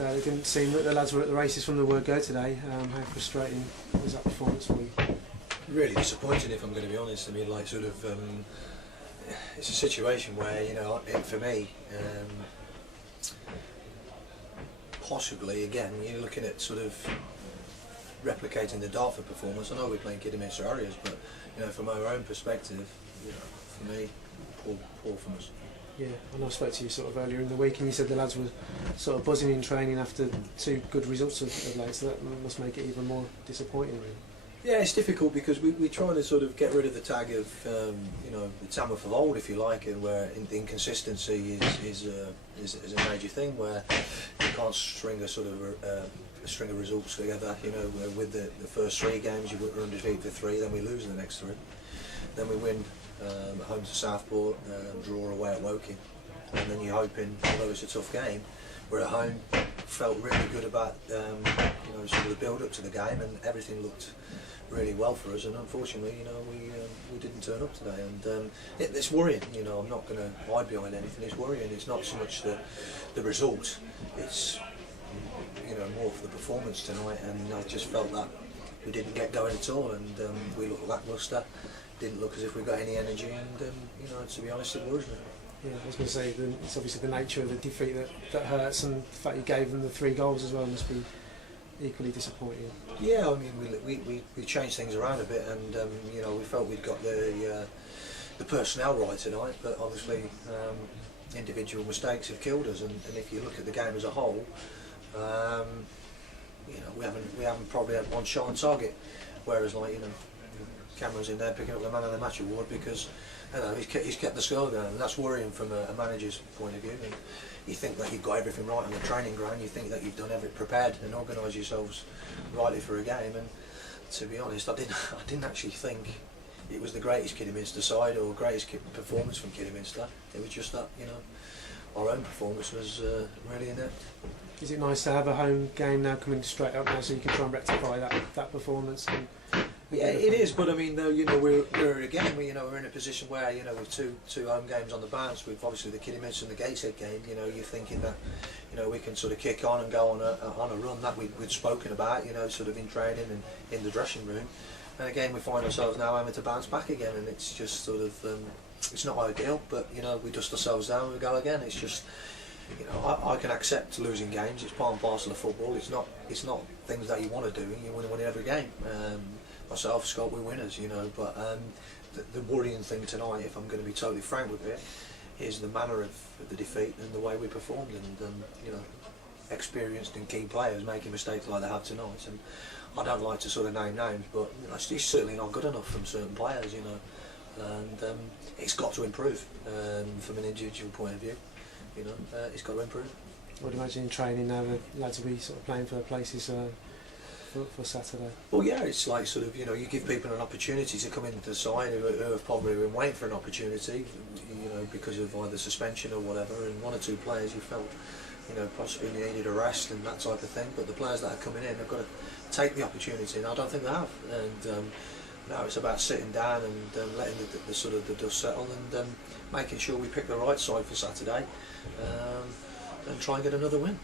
Dale, it didn't seem that the lads were at the races from the word go today. How frustrating was that performance for you? Really disappointing, if I'm going to be honest. I mean, like, sort of, it's a situation where, you know, for me, possibly, again, you're looking at sort of replicating the Dartford performance. I know we're playing Kidderminster areas, but, you know, from our own perspective, you know, for me, poor from us. Yeah, and I spoke to you sort of earlier in the week and you said the lads were sort of buzzing in training after 2 good results of late, so that must make it even more disappointing, really. Yeah, it's difficult because we're trying to sort of get rid of the tag of, you know, the Tamworth of old, if you like, and where the inconsistency is a major thing, where you can't string a sort of a string of results together. You know, with the first 3 games, you were undefeated for 3, then we lose the next 3, then we win at home to Southport, draw away at Woking, and then you're hoping, although it's a tough game, we're at home, felt really good about you know, sort of the build up to the game, and everything looked really well for us, and unfortunately, you know, we didn't turn up today, and it's worrying. You know, I'm not going to hide behind anything. It's worrying. It's not so much the result, it's, you know, more for the performance tonight, and I just felt that we didn't get going at all, and we looked lacklustre. Didn't look as if we got any energy, and you know, to be honest, it worries me. Yeah, I was going to say, it's obviously the nature of the defeat that hurts, and the fact you gave them the 3 goals as well must be equally disappointing. Yeah, I mean, we changed things around a bit, and you know, we felt we'd got the personnel right tonight, but obviously individual mistakes have killed us. And if you look at the game as a whole, you know, we haven't probably had 1 shot on target, whereas, like, you know, Cameron's in there picking up the Man of the Match award because, you know, he's kept the score going, and that's worrying from a manager's point of view. And you think that you've got everything right on the training ground, you think that you've done everything, prepared and organised yourselves rightly for a game, and to be honest, I didn't actually think it was the greatest Kidderminster side or greatest performance from Kidderminster. It was just that, you know, our own performance was really inept. Is it nice to have a home game now coming straight up now, so you can try and rectify that performance? Yeah, it is, but I mean, you know, we're again, you know, we're in a position where, you know, with two home games on the bounce, with obviously the Kidderminster and the Gateshead game, you know, you're thinking that, you know, we can sort of kick on and go on a run that we'd spoken about, you know, sort of in training and in the dressing room, and again we find ourselves now having to bounce back again, and it's just sort of, it's not ideal, but you know, we dust ourselves down and we go again. It's just, you know, I can accept losing games. It's part and parcel of football. It's not things that you want to do. You want to win every game. Myself, Scott, we're winners, you know. But the worrying thing tonight, if I'm going to be totally frank with it, is the manner of the defeat and the way we performed, and you know, experienced and key players making mistakes like they have tonight. And I don't like to sort of name names, but you know, it's certainly not good enough from certain players, you know. And it's got to improve from an individual point of view. You know, it's got to improve. I would imagine in training now the lads will be sort of playing for places for Saturday. Well, yeah, it's like sort of, you know, you give people an opportunity to come into the side who have probably been waiting for an opportunity, you know, because of either suspension or whatever, and 1 or 2 players you felt, you know, possibly needed a rest and that type of thing, but the players that are coming in have got to take the opportunity, and I don't think they have. And now it's about sitting down and letting the sort of the dust settle, and making sure we pick the right side for Saturday, and try and get another win.